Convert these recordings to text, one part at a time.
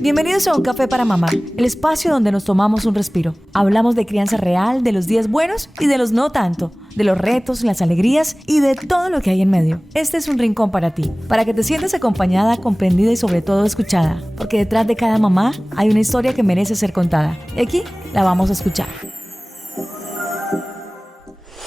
Bienvenidos a Un Café para Mamá, el espacio donde nos tomamos un respiro. Hablamos de crianza real, de los días buenos y de los no tanto, de los retos, las alegrías y de todo lo que hay en medio. Este es un rincón para ti, para que te sientas acompañada, comprendida y sobre todo escuchada, porque detrás de cada mamá hay una historia que merece ser contada. Y aquí la vamos a escuchar.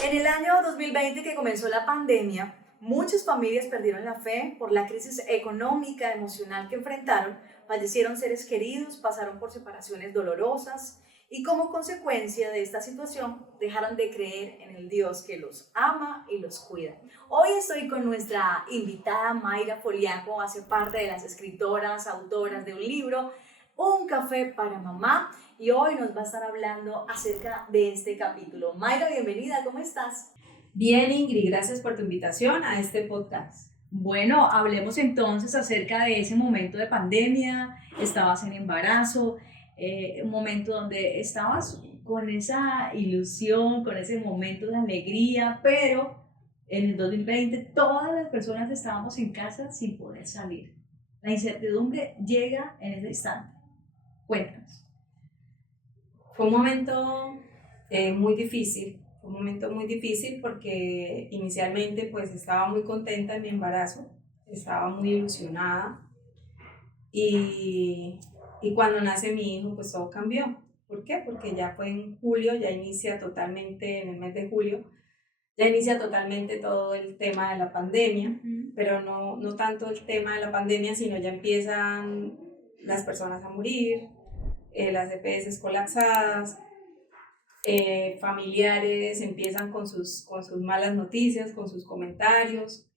En el año 2020 que comenzó la pandemia, muchas familias perdieron la fe por la crisis económica, emocional que enfrentaron, fallecieron seres queridos, pasaron por separaciones dolorosas y como consecuencia de esta situación dejaron de creer en el Dios que los ama y los cuida. Hoy estoy con nuestra invitada Mayra Foliaco, hace parte de las escritoras, autoras de un libro, Un Café para Mamá, y hoy nos va a estar hablando acerca de este capítulo. Mayra, bienvenida, ¿cómo estás? Bien, Ingrid, gracias por tu invitación a este podcast. Bueno, hablemos entonces acerca de ese momento de pandemia. Estabas en embarazo, un momento donde estabas con esa ilusión, con ese momento de alegría, pero en el 2020 todas las personas estábamos en casa sin poder salir. La incertidumbre llega en ese instante. Cuéntanos. Fue un momento muy difícil, fue un momento muy difícil porque inicialmente pues estaba muy contenta en mi embarazo, estaba muy ilusionada y cuando nace mi hijo pues todo cambió. ¿Por qué? Porque ya fue en julio, ya inicia totalmente, en el mes de julio, ya inicia totalmente todo el tema de la pandemia, pero no tanto el tema de la pandemia, sino ya empiezan las personas a morir, las EPS colapsadas, familiares empiezan con sus malas noticias, con sus comentarios,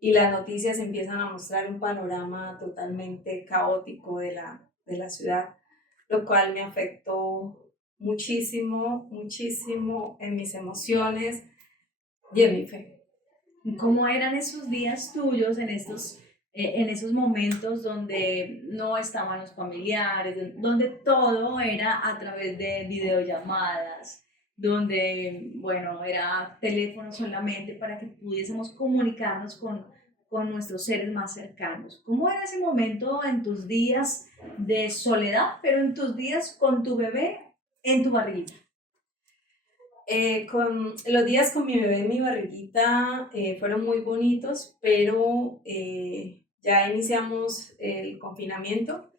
y las noticias empiezan a mostrar un panorama totalmente caótico de la ciudad, lo cual me afectó muchísimo, muchísimo en mis emociones y en mi fe. ¿Cómo eran esos días tuyos en esos momentos donde no estaban los familiares, donde todo era a través de videollamadas, donde, bueno, era teléfono solamente para que pudiésemos comunicarnos con nuestros seres más cercanos? ¿Cómo era ese momento en tus días de soledad, pero en tus días con tu bebé en tu barriguita? Con los días con mi bebé en mi barriguita fueron muy bonitos, pero ya iniciamos el confinamiento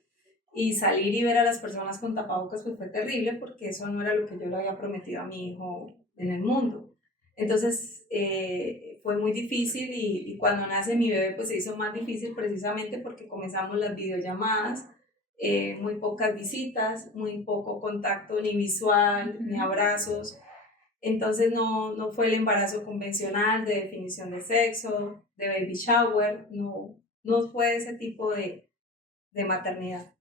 y salir y ver a las personas con tapabocas pues fue terrible porque eso no era lo que yo le había prometido a mi hijo en el mundo. Entonces fue muy difícil y cuando nace mi bebé pues se hizo más difícil precisamente porque comenzamos las videollamadas, muy pocas visitas, muy poco contacto ni visual, ni abrazos. Entonces no fue el embarazo convencional de definición de sexo, de baby shower, no fue ese tipo de maternidad.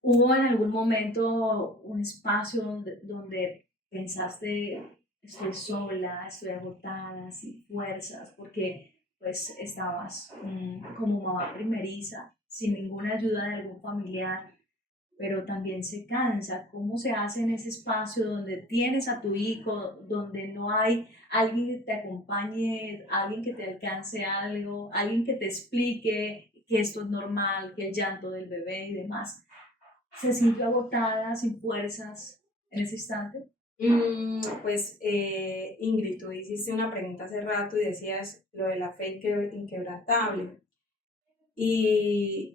¿Hubo en algún momento un espacio donde pensaste, estoy sola, estoy agotada, sin fuerzas, porque pues estabas como mamá primeriza, sin ninguna ayuda de algún familiar, pero también se cansa? ¿Cómo se hace en ese espacio donde tienes a tu hijo, donde no hay alguien que te acompañe, alguien que te alcance algo, alguien que te explique que esto es normal, que el llanto del bebé y demás? ¿Se sintió agotada, sin fuerzas en ese instante? Pues Ingrid, tú hiciste una pregunta hace rato y decías lo de la fe inquebrantable. Y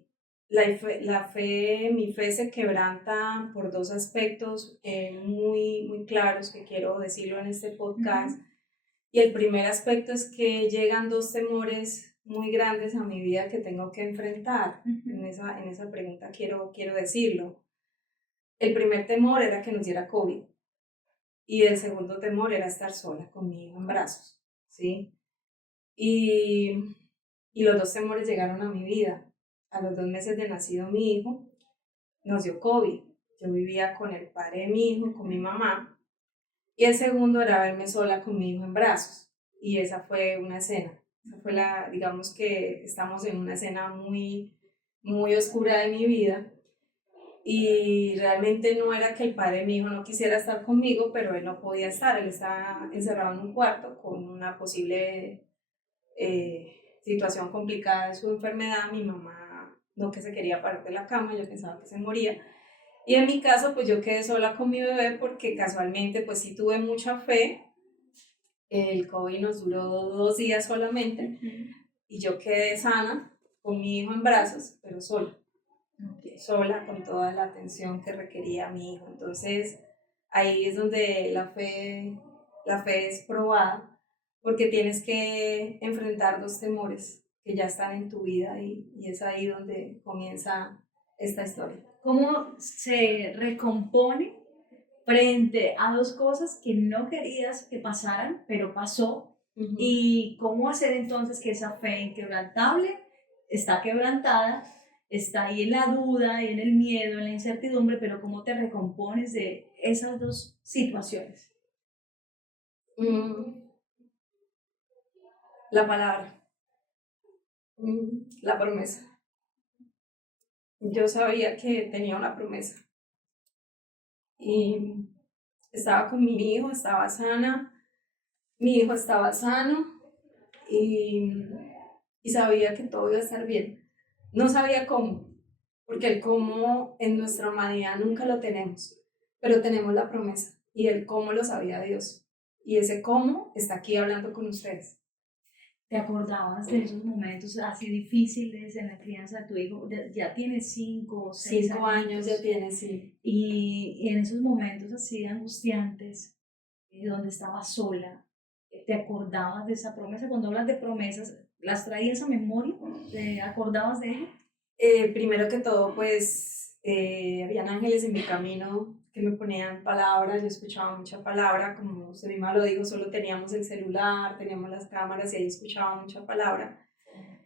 mi fe se quebranta por dos aspectos muy claros que quiero decirlo en este podcast. Y el primer aspecto es que llegan dos temores muy grandes a mi vida que tengo que enfrentar. En esa pregunta quiero decirlo. El primer temor era que nos diera COVID y el segundo temor era estar sola con mi hijo en brazos, ¿sí? Y los dos temores llegaron a mi vida. A los 2 meses de nacido mi hijo, nos dio COVID. Yo vivía con el padre de mi hijo, con mi mamá, y el segundo era verme sola con mi hijo en brazos. Y esa fue una escena. Esa fue digamos que estamos en una escena muy oscura de mi vida. Y realmente no era que el padre de mi hijo no quisiera estar conmigo, pero él no podía estar. Él estaba encerrado en un cuarto con una posible situación complicada de su enfermedad. Mi mamá no que se quería parar de la cama, yo pensaba que se moría. Y en mi caso, pues yo quedé sola con mi bebé porque casualmente, pues sí tuve mucha fe. El COVID nos duró 2 días solamente y yo quedé sana con mi hijo en brazos, pero sola. Sola con toda la atención que requería mi hijo. Entonces ahí es donde la fe es probada, porque tienes que enfrentar 2 temores que ya están en tu vida y es ahí donde comienza esta historia. ¿Cómo se recompone frente a dos cosas que no querías que pasaran, pero pasó? ¿Y cómo hacer entonces que esa fe inquebrantable está quebrantada, está ahí en la duda y en el miedo, en la incertidumbre, pero cómo te recompones de esas dos situaciones? La palabra, la promesa. Yo sabía que tenía una promesa y estaba con mi hijo, estaba sana, mi hijo estaba sano y sabía que todo iba a estar bien. No sabía cómo, porque el cómo en nuestra humanidad nunca lo tenemos, pero tenemos la promesa y el cómo lo sabía Dios. Y ese cómo está aquí hablando con ustedes. ¿Te acordabas de esos momentos así difíciles en la crianza de tu hijo? Ya tiene 5 o 6 5 años ya tiene, sí. Y en esos momentos así angustiantes, donde estabas sola, ¿te acordabas de esa promesa? Cuando hablas de promesas, ¿las traías a memoria? ¿Te acordabas de ella? Primero que todo, pues, habían ángeles en mi camino que me ponían palabras, yo escuchaba mucha palabra, como usted misma lo dijo, solo teníamos el celular, teníamos las cámaras y ahí escuchaba mucha palabra.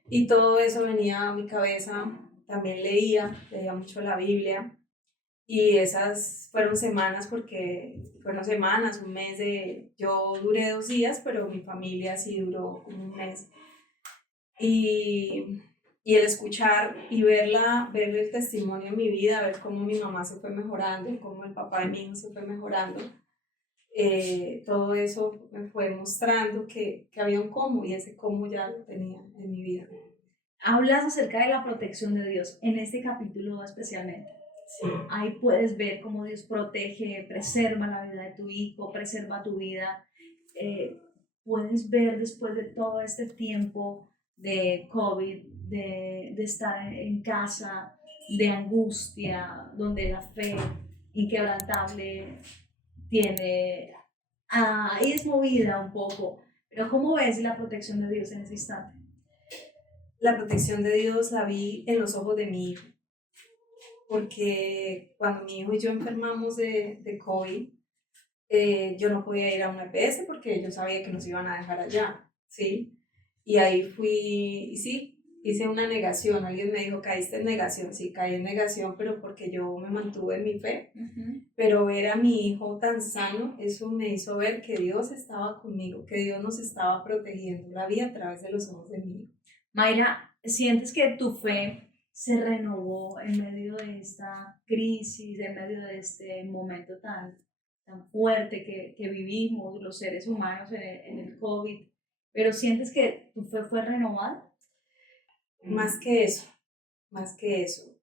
Y todo eso venía a mi cabeza, también leía mucho la Biblia. Y esas fueron semanas, porque fueron semanas, un mes yo duré 2 días, pero mi familia sí duró como un mes. Y el escuchar y ver el testimonio en mi vida, ver cómo mi mamá se fue mejorando, cómo el papá de mi hijo se fue mejorando, todo eso me fue mostrando que había un cómo, y ese cómo ya lo tenía en mi vida. Hablas acerca de la protección de Dios, en este capítulo especialmente. Sí. Ahí puedes ver cómo Dios protege, preserva la vida de tu hijo, preserva tu vida. Puedes ver después de todo este tiempo de COVID, de estar en casa, de angustia, donde la fe inquebrantable ahí es movida un poco. Pero ¿cómo ves la protección de Dios en ese instante? La protección de Dios la vi en los ojos de mi hijo, porque cuando mi hijo y yo enfermamos de COVID, yo no podía ir a una EPS porque yo sabía que nos iban a dejar allá, ¿sí? Y ahí fui, y sí, hice una negación. Alguien me dijo, caíste en negación. Sí, caí en negación, pero porque yo me mantuve en mi fe. Pero ver a mi hijo tan sano, eso me hizo ver que Dios estaba conmigo, que Dios nos estaba protegiendo. La vi a través de los ojos de mi hijo. Mayra, ¿sientes que tu fe se renovó en medio de esta crisis, en medio de este momento tan fuerte que vivimos los seres humanos en el COVID? ¿Pero sientes que tu fe fue renovada? Más que eso, más que eso.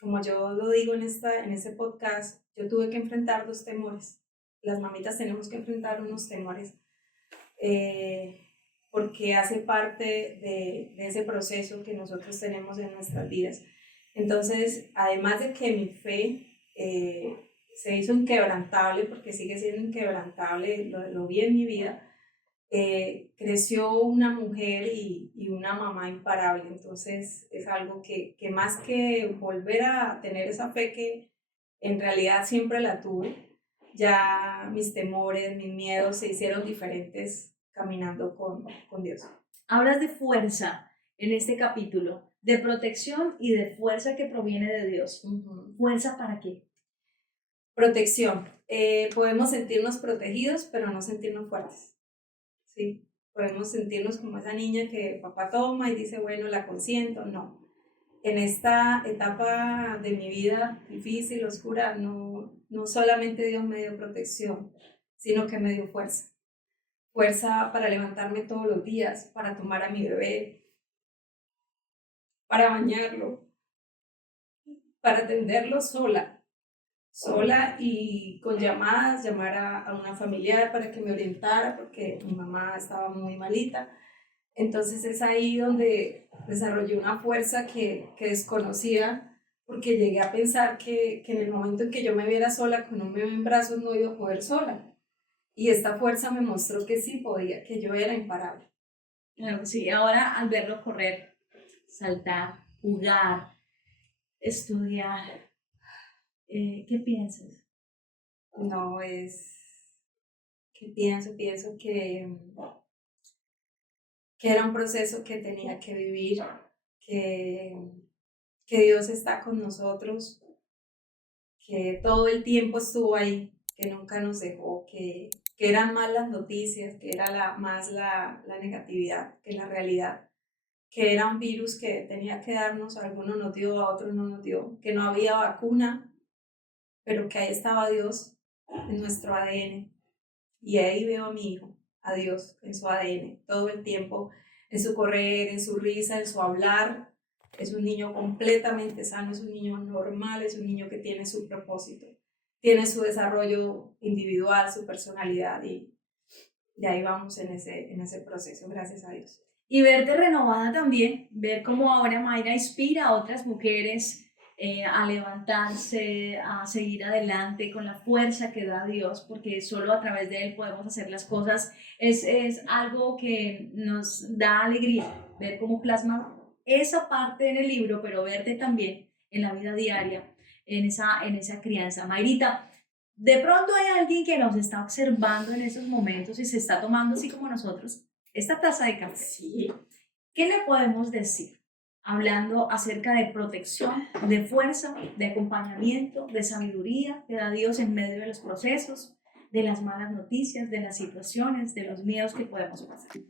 Como yo lo digo en este podcast, yo tuve que enfrentar 2 temores. Las mamitas tenemos que enfrentar unos temores, porque hace parte de ese proceso que nosotros tenemos en nuestras vidas. Entonces, además de que mi fe se hizo inquebrantable, porque sigue siendo inquebrantable, lo vi en mi vida, creció una mujer y una mamá imparable. Entonces es algo que más que volver a tener esa fe que en realidad siempre la tuve, ya mis temores, mis miedos se hicieron diferentes caminando con Dios. Hablas de fuerza en este capítulo, de protección y de fuerza que proviene de Dios. ¿Fuerza para qué? Protección. Podemos sentirnos protegidos, pero no sentirnos fuertes. Sí, podemos sentirnos como esa niña que papá toma y dice, bueno, la consiento. No. En esta etapa de mi vida difícil, oscura, no solamente Dios me dio protección, sino que me dio fuerza. Fuerza para levantarme todos los días, para tomar a mi bebé, para bañarlo, para atenderlo sola y con llamadas, llamar a una familiar para que me orientara porque mi mamá estaba muy malita. Entonces es ahí donde desarrollé una fuerza que desconocía, porque llegué a pensar que en el momento en que yo me viera sola con un bebé en brazos no iba a poder sola. Y esta fuerza me mostró que sí podía, que yo era imparable. Claro, sí, ahora al verlo correr, saltar, jugar, estudiar, ¿qué piensas? No es que pienso que era un proceso que tenía que vivir, que Dios está con nosotros, que todo el tiempo estuvo ahí, que nunca nos dejó, que eran más las noticias, que era más la negatividad que la realidad, que era un virus que tenía que darnos, a algunos nos dio, a otros no nos dio, que no había vacuna, pero que ahí estaba Dios en nuestro ADN. Y ahí veo a mi hijo, a Dios en su ADN, todo el tiempo, en su correr, en su risa, en su hablar. Es un niño completamente sano, es un niño normal, es un niño que tiene su propósito, tiene su desarrollo individual, su personalidad, y ahí vamos en ese proceso, gracias a Dios. Y verte renovada también, ver cómo ahora Mayra inspira a otras mujeres a levantarse, a seguir adelante con la fuerza que da Dios, porque solo a través de Él podemos hacer las cosas. Es algo que nos da alegría, ver cómo plasma esa parte en el libro, pero verte también en la vida diaria, en esa crianza. Mayrita, de pronto hay alguien que nos está observando en esos momentos y se está tomando así como nosotros esta taza de café. Sí. ¿Qué le podemos decir? Hablando acerca de protección, de fuerza, de acompañamiento, de sabiduría que da Dios en medio de los procesos, de las malas noticias, de las situaciones, de los miedos que podemos pasar.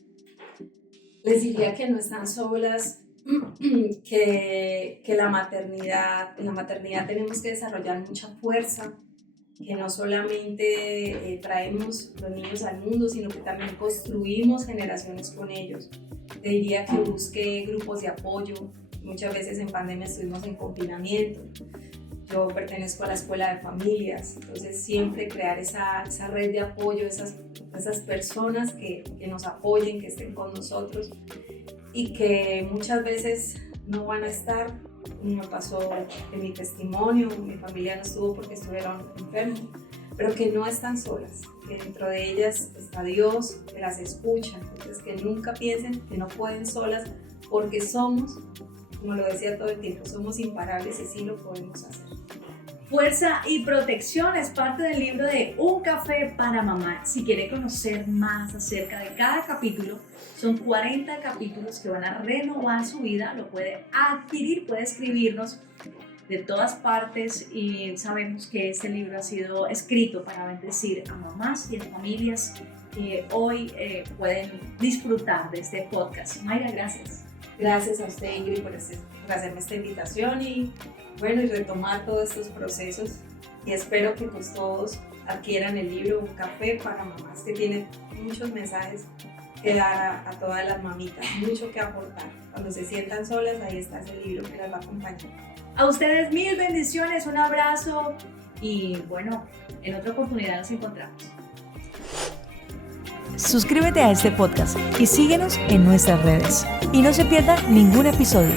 Les diría que no están solas, que en la maternidad tenemos que desarrollar mucha fuerza, que no solamente traemos los niños al mundo, sino que también construimos generaciones con ellos. Te diría que busque grupos de apoyo. Muchas veces en pandemia estuvimos en confinamiento. Yo pertenezco a la escuela de familias, entonces siempre crear esa red de apoyo, esas personas que nos apoyen, que estén con nosotros y que muchas veces no van a estar. Me pasó en mi testimonio, mi familia no estuvo porque estuvieron enfermos, pero que no están solas, que dentro de ellas está Dios, que las escucha. Entonces que nunca piensen que no pueden solas, porque somos, como lo decía todo el tiempo, somos imparables y sí lo podemos hacer. Fuerza y protección es parte del libro de Un café para mamá. Si quiere conocer más acerca de cada capítulo, son 40 capítulos que van a renovar su vida, lo puede adquirir, puede escribirnos de todas partes y sabemos que este libro ha sido escrito para bendecir a mamás y a familias que hoy pueden disfrutar de este podcast. Mayra, gracias. Gracias a usted, Ingrid, por hacerme esta invitación y retomar todos estos procesos, y espero que pues todos adquieran el libro Un café para mamás, que tiene muchos mensajes que dar a todas las mamitas, mucho que aportar. Cuando se sientan solas, ahí está ese libro que las va a acompañar. A ustedes mil bendiciones, un abrazo y bueno, en otra oportunidad nos encontramos. Suscríbete a este podcast y síguenos en nuestras redes. Y no se pierda ningún episodio.